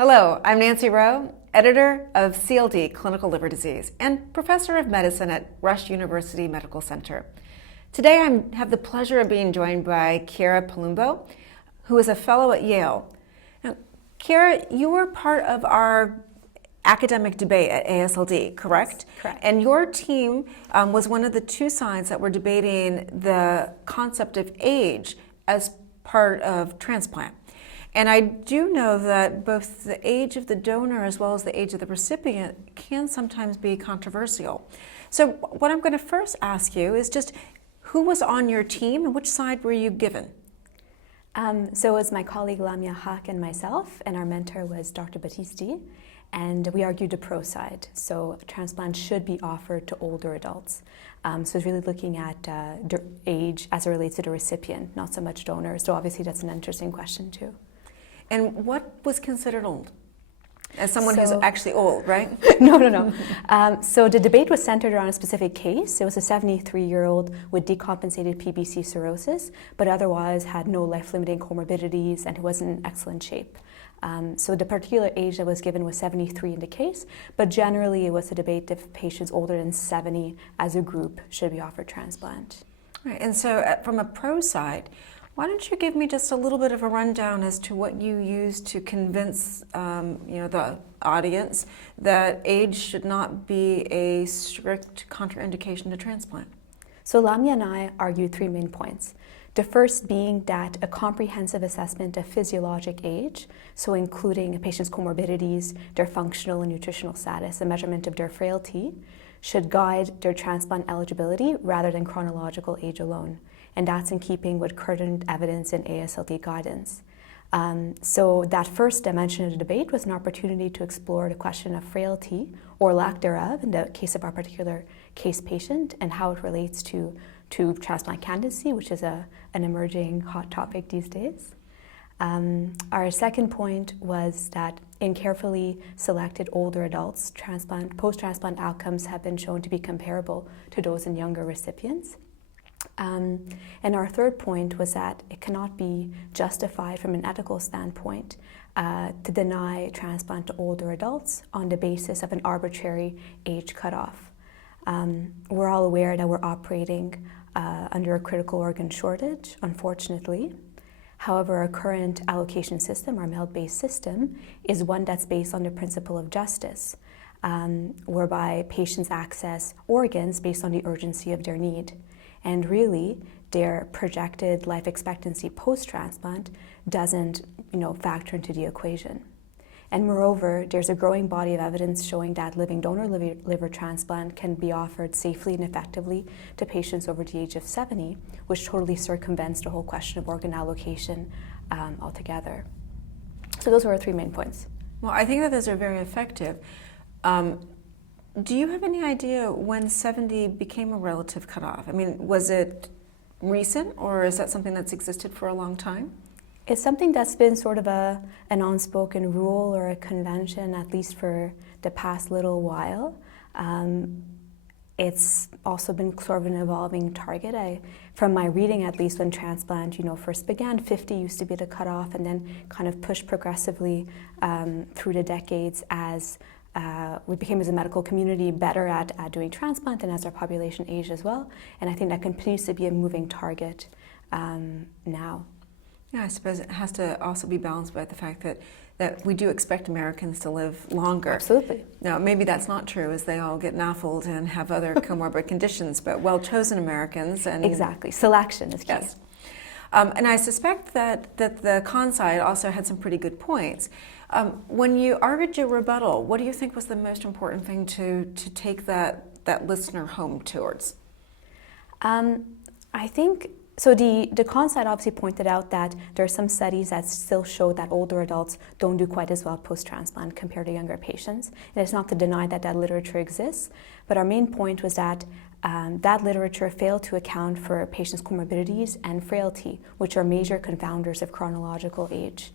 Hello, I'm Nancy Rowe, editor of CLD, Clinical Liver Disease, and professor of medicine at Rush University Medical Center. Today I have the pleasure of being joined by Chiara Palumbo, who is a fellow at Yale. Now, Chiara, you were part of our academic debate at AASLD, correct? Correct. And your team was one of the two sides that were debating the concept of age as part of transplant. And I do know that both the age of the donor as well as the age of the recipient can sometimes be controversial. So what I'm going to first ask you is just who was on your team and which side were you given? So it was my colleague Lamia, Haque, and myself, and our mentor was Dr. Batisti, and we argued the pro side. So transplant should be offered to older adults. So it's really looking at age as it relates to the recipient, not so much donor. So obviously that's an interesting question too. And what was considered old? As someone who's actually old, right? No. So the debate was centered around a specific case. It was a 73-year-old with decompensated PBC cirrhosis, but otherwise had no life-limiting comorbidities and who was in excellent shape. So the particular age that was given was 73 in the case, but generally it was a debate if patients older than 70 as a group should be offered transplant. Right. And so from a pro side, why don't you give me just a little bit of a rundown as to what you used to convince the audience that age should not be a strict contraindication to transplant? So Lamia and I argued three main points. The first being that a comprehensive assessment of physiologic age, so including a patient's comorbidities, their functional and nutritional status, a measurement of their frailty, should guide their transplant eligibility rather than chronological age alone. And that's in keeping with current evidence in AASLD guidance. So that first dimension of the debate was an opportunity to explore the question of frailty or lack thereof in the case of our particular case patient and how it relates to transplant candidacy, which is an emerging hot topic these days. Our second point was that in carefully selected older adults, post-transplant outcomes have been shown to be comparable to those in younger recipients. And our third point was that it cannot be justified from an ethical standpoint to deny transplant to older adults on the basis of an arbitrary age cutoff. We're all aware that we're operating under a critical organ shortage, unfortunately. However, our current allocation system, our MELD-based system, is one that's based on the principle of justice, whereby patients access organs based on the urgency of their need. And really, their projected life expectancy post-transplant doesn't, factor into the equation. And moreover, there's a growing body of evidence showing that living donor liver transplant can be offered safely and effectively to patients over the age of 70, which totally circumvents the whole question of organ allocation altogether. So those were our three main points. Well, I think that those are very effective. Do you have any idea when 70 became a relative cutoff? I mean, was it recent, or is that something that's existed for a long time? It's something that's been sort of an unspoken rule or a convention, at least for the past little while. It's also been sort of an evolving target. From my reading, at least, when transplant, first began, 50 used to be the cutoff, and then kind of pushed progressively through the decades as we became, as a medical community, better at doing transplant, and as our population aged as well. And I think that continues to be a moving target now. Yeah, I suppose it has to also be balanced by the fact that we do expect Americans to live longer. Absolutely. Now, maybe that's not true, as they all get NAFLD and have other comorbid conditions, but well-chosen Americans. And exactly. Selection is key. Yes. And I suspect that the con side also had some pretty good points. When you argued your rebuttal, what do you think was the most important thing to take that listener home towards? I think, so the con side obviously pointed out that there are some studies that still show that older adults don't do quite as well post-transplant compared to younger patients. And it's not to deny that literature exists, but our main point was that that literature failed to account for patients' comorbidities and frailty, which are major confounders of chronological age.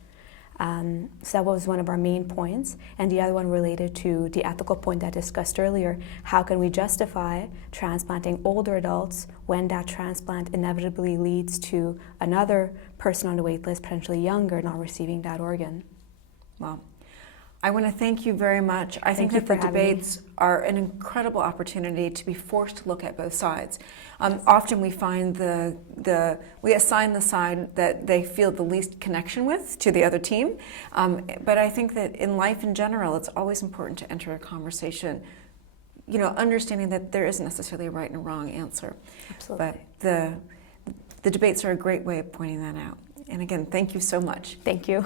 So that was one of our main points. And the other one related to the ethical point that I discussed earlier. How can we justify transplanting older adults when that transplant inevitably leads to another person on the wait list, potentially younger, not receiving that organ? Well, I want to thank you very much. I think you that for the having me. debates are an incredible opportunity to be forced to look at both sides. Often we find we assign the side that they feel the least connection with to the other team. But I think that in life in general, it's always important to enter a conversation, understanding that there isn't necessarily a right and a wrong answer. Absolutely. But the debates are a great way of pointing that out. And again, thank you so much. Thank you.